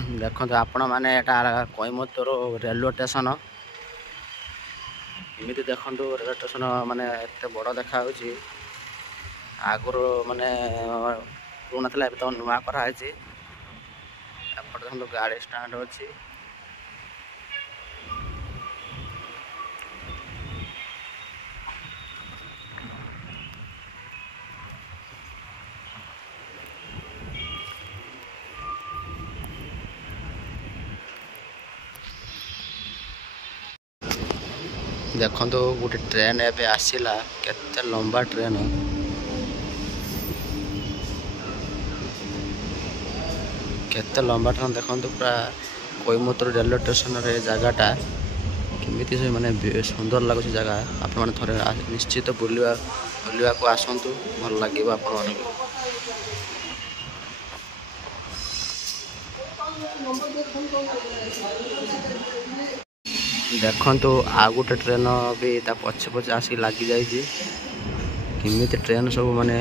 ଦେଖନ୍ତୁ ଆପଣମାନେ ଏଟା କୋଏମ୍ବତ୍ତୁର ରେଲୱେ ଷ୍ଟେସନ। ଏମିତି ଦେଖନ୍ତୁ ରେଲୱେ ଷ୍ଟେସନ ମାନେ ଏତେ ବଡ଼ ଦେଖାଯାଉଛି। ଆଗରୁ ମାନେ ପୁରୁଣା ଥିଲା, ଏବେ ତ ନୂଆ କରାହେଇଛି। ଏପଟେ ଦେଖନ୍ତୁ ଗାଡ଼ି ଷ୍ଟାଣ୍ଡ ଅଛି। ଦେଖନ୍ତୁ ଗୋଟେ ଟ୍ରେନ୍ ଏବେ ଆସିଲା, କେତେ ଲମ୍ବା ଟ୍ରେନ୍। କେତେ ଲମ୍ବା ଟ୍ରେନ୍ ଦେଖନ୍ତୁ, ପୁରା କୋଏମ୍ବତ୍ତୁର ରେଲୱେ ଷ୍ଟେସନରେ ଜାଗାଟା କେମିତି ମାନେ ସୁନ୍ଦର ଲାଗୁଛି ଜାଗା। ଆପଣମାନେ ଥରେ ନିଶ୍ଚିତ ବୁଲିବାକୁ ଆସନ୍ତୁ, ଭଲ ଲାଗିବ ଆପଣମାନଙ୍କୁ। ଦେଖନ୍ତୁ ଆଉ ଗୋଟେ ଟ୍ରେନ୍ ବି ତା ପଛେ ପଛେ ଆସିକି ଲାଗିଯାଇଛି। କେମିତି ଟ୍ରେନ୍ ସବୁ ମାନେ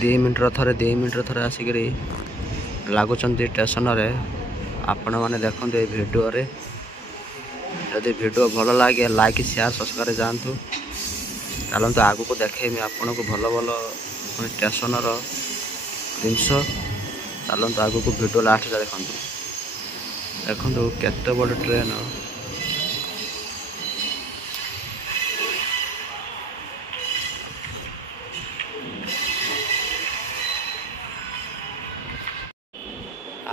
2 ମିନିଟ୍ର ଥରେ ଆସିକିରି ଲାଗୁଛନ୍ତି ଷ୍ଟେସନରେ। ଆପଣମାନେ ଦେଖନ୍ତୁ ଏଇ ଭିଡ଼ିଓରେ। ଯଦି ଭିଡ଼ିଓ ଭଲ ଲାଗେ ଲାଇକ୍ ସେୟାର ସବସ୍କ୍ରାଇବ୍ ଯାଆନ୍ତୁ। ଚାଲନ୍ତୁ ଆଗକୁ ଦେଖେଇବି ଆପଣଙ୍କୁ ଭଲ ଷ୍ଟେସନର ଜିନିଷ। ଚାଲନ୍ତୁ ଆଗକୁ ଭିଡ଼ିଓ ଲାଷ୍ଟ ଯାଏ ଦେଖନ୍ତୁ। ଦେଖନ୍ତୁ କେତେ ବଡ଼ ଟ୍ରେନ୍।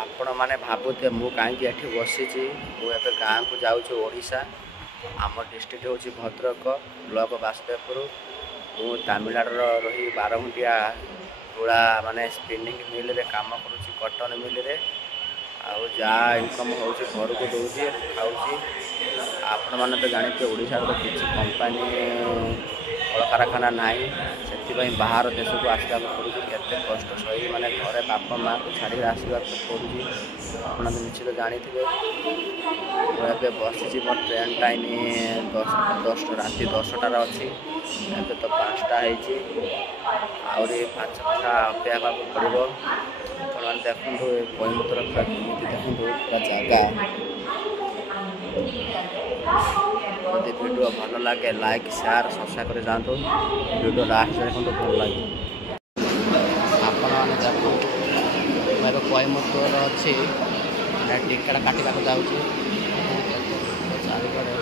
ଆପଣମାନେ ଭାବୁଥିବେ ମୁଁ କାହିଁକି ଏଠି ବସିଛି। ମୁଁ ଏବେ ଗାଁକୁ ଯାଉଛି, ଓଡ଼ିଶା। ଆମ ଡିଷ୍ଟ୍ରିକ୍ଟ ହେଉଛି ଭଦ୍ରକ, ବ୍ଲକ ବାସୁଦେବପୁର। ମୁଁ ତାମିଲନାଡ଼ୁର ରହି ବାରଘଣ୍ଟିଆ ତୁଳା ମାନେ ସ୍ପିନିଂ ମିଲ୍ରେ କାମ କରୁଛି, କଟନ ମିଲ୍ରେ। ଆଉ ଯାହା ଇନକମ୍ ହେଉଛି ଘରକୁ ଦେଉଛି, ଖାଉଛି। ଆପଣମାନେ ତ ଜାଣିଥିବେ ଓଡ଼ିଶାର ତ କିଛି କମ୍ପାନୀ କଳକାରଖାନା ନାହିଁ, ସେଥିପାଇଁ ବାହାର ଦେଶକୁ ଆସିବାକୁ ପଡ଼ୁଛି। କେତେ କଷ୍ଟ ସହି ମାନେ ଘରେ ବାପା ମାଆକୁ ଛାଡ଼ିକି ଆସିବାକୁ ପଡ଼ୁଛି। ଆପଣ ତ ନିଶ୍ଚିତ ଜାଣିଥିବେ। ମୁଁ ଏବେ ବସିଛି, ମୋ ଟ୍ରେନ୍ ଟାଇମ୍ ରାତି 10ଟାରେ ଅଛି। ଏବେ ତ 5ଟା ହେଇଛି, ଆହୁରି 5 ଘଣ୍ଟା ଅପେକ୍ଷା ହେବାକୁ ପଡ଼ିବ। ଆପଣମାନେ ଦେଖନ୍ତୁ ଏ କୋଏମ୍ବତ୍ତୁର ପୁରା କେମିତି ଦେଖନ୍ତୁ ପୁରା ଜାଗା। ଯଦି ଭିଡ଼ିଓ ଭଲ ଲାଗେ ଲାଇକ୍ ସେୟାର ସବସ୍କ୍ରାଇବ୍ କରି ଯାଆନ୍ତୁ। ଭିଡ଼ିଓ ଲାଷ୍ଟ ଦେଖନ୍ତୁ, ଭଲ ଲାଗିବ। ଆପଣମାନେ ଦେଖନ୍ତୁ ମୁଁ ଏବେ କୋଏମ୍ବତ୍ତୁର ଅଛି, ଟିକେଟ୍ କାଟିବାକୁ ଯାଉଛି। ଚାରିପଟେ